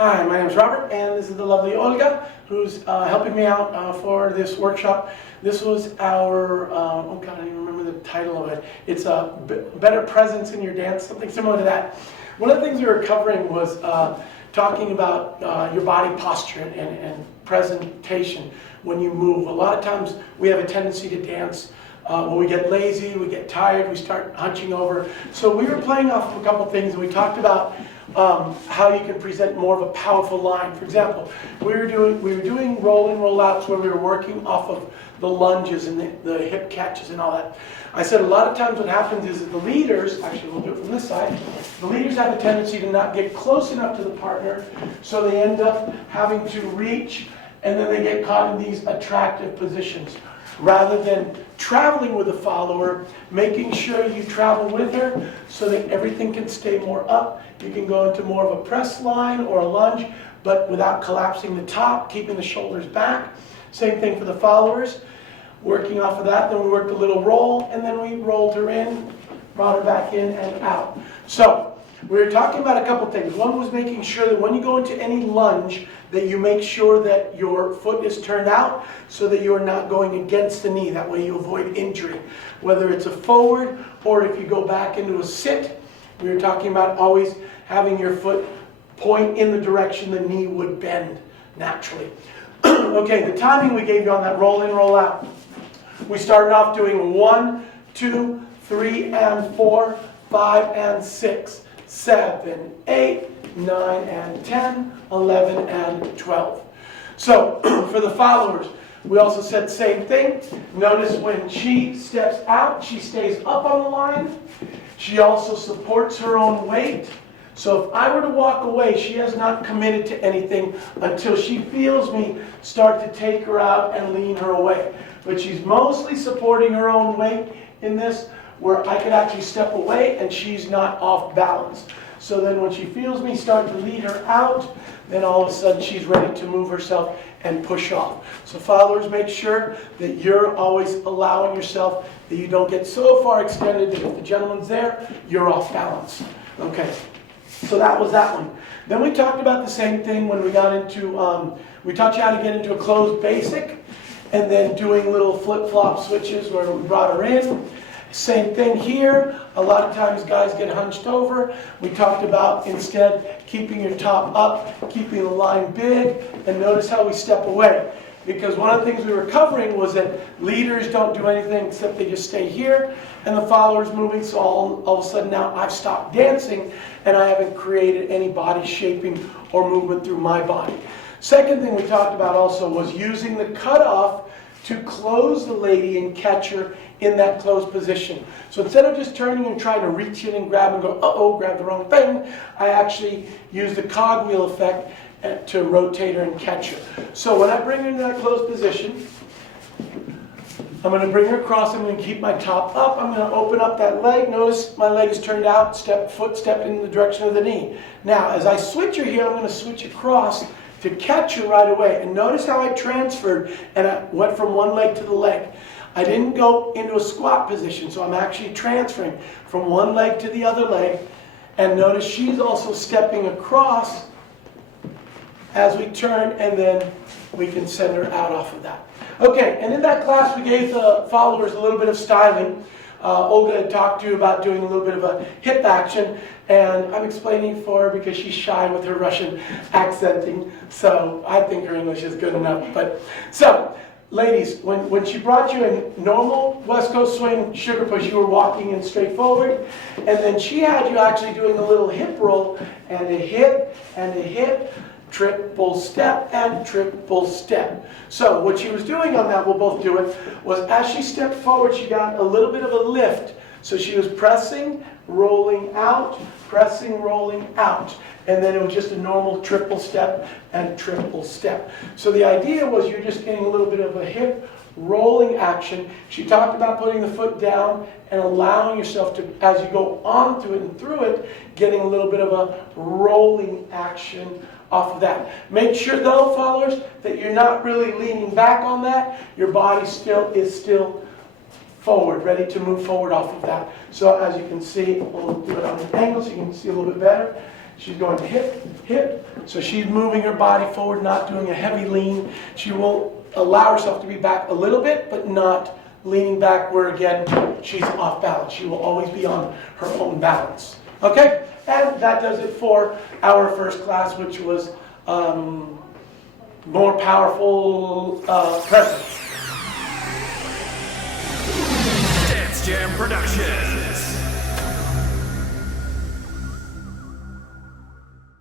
Hi, my name is Robert, and this is the lovely Olga, who's helping me out for this workshop. This was our, oh God, I don't even remember the title of it. It's a better presence in your dance, something similar to that. One of the things we were covering was talking about your body posture and presentation when you move. A lot of times we have a tendency to dance when we get lazy, we get tired, we start hunching over. So we were playing off of a couple things, and we talked about how you can present more of a powerful line. For example, we were doing roll and roll outs where we were working off of the lunges and the hip catches and all that. I said a lot of times what happens is that the leaders, actually we'll do it from this side, the leaders have a tendency to not get close enough to the partner, so they end up having to reach, and then they get caught in these attractive positions. Rather than traveling with a follower, making sure you travel with her so that everything can stay more up. You can go into more of a press line or a lunge, but without collapsing the top, keeping the shoulders back. Same thing for the followers. Working off of that, then we worked a little roll, and then we rolled her in, brought her back in and out. So we were talking about a couple things. One was making sure that when you go into any lunge, that you make sure that your foot is turned out so that you're not going against the knee. That way you avoid injury. Whether it's a forward or if you go back into a sit, we were talking about always having your foot point in the direction the knee would bend naturally. Okay, the timing we gave you on that roll in, roll out. We started off doing 1, 2, 3, and 4, 5, and 6, 7, 8, 9, and 10, 11, and 12. So, for the followers, we also said the same thing. Notice when she steps out, she stays up on the line. She also supports her own weight. So if I were to walk away, she has not committed to anything until she feels me start to take her out and lean her away. But she's mostly supporting her own weight in this, where I could actually step away and she's not off balance. So then when she feels me start to lead her out, then all of a sudden she's ready to move herself and push off. So followers, make sure that you're always allowing yourself, that you don't get so far extended that if the gentleman's there, you're off balance. Okay, so that was that one. Then we talked about the same thing when we got into, we taught you how to get into a closed basic, and then doing little flip-flop switches where we brought her in. Same thing here. A lot of times guys get hunched over. We talked about instead keeping your top up, keeping the line big, and notice how we step away. Because one of the things we were covering was that leaders don't do anything except they just stay here, and the followers moving, so all of a sudden now I've stopped dancing and I haven't created any body shaping or movement through my body. Second thing we talked about also was using the cutoff to close the lady and catch her in that closed position. So instead of just turning and trying to reach in and grab and go, uh-oh, grab the wrong thing, I actually use the cogwheel effect to rotate her and catch her. So when I bring her into that closed position, I'm going to bring her across, I'm going to keep my top up, I'm going to open up that leg. Notice my leg is turned out, foot stepped in the direction of the knee. Now, as I switch her here, I'm going to switch across to catch her right away. And notice how I transferred and I went from one leg to the leg. I didn't go into a squat position, so I'm actually transferring from one leg to the other leg. And notice she's also stepping across as we turn, and then we can send her out off of that. Okay, and in that class we gave the followers a little bit of styling. Olga had talked to you about doing a little bit of a hip action, and I'm explaining for her because she's shy with her Russian accenting, so I think her English is good enough. But so, ladies, when she brought you in normal West Coast swing sugar push, you were walking in straight forward, and then she had you actually doing a little hip roll, and a hip, triple step, and triple step. So what she was doing on that, we'll both do it, was as she stepped forward, she got a little bit of a lift. So she was pressing, rolling out, pressing, rolling out. And then it was just a normal triple step and triple step. So the idea was you're just getting a little bit of a hip rolling action. She talked about putting the foot down and allowing yourself to, as you go onto it and through it, getting a little bit of a rolling action off of that. Make sure though, followers, that you're not really leaning back on that. Your body is still forward, ready to move forward off of that. So as you can see, we'll do it on an angle so you can see a little bit better. She's going to hip, hip. So she's moving her body forward, not doing a heavy lean. She will allow herself to be back a little bit, but not leaning back where, again, she's off balance. She will always be on her own balance. Okay? And that does it for our first class, which was more powerful presence. MADjam Production.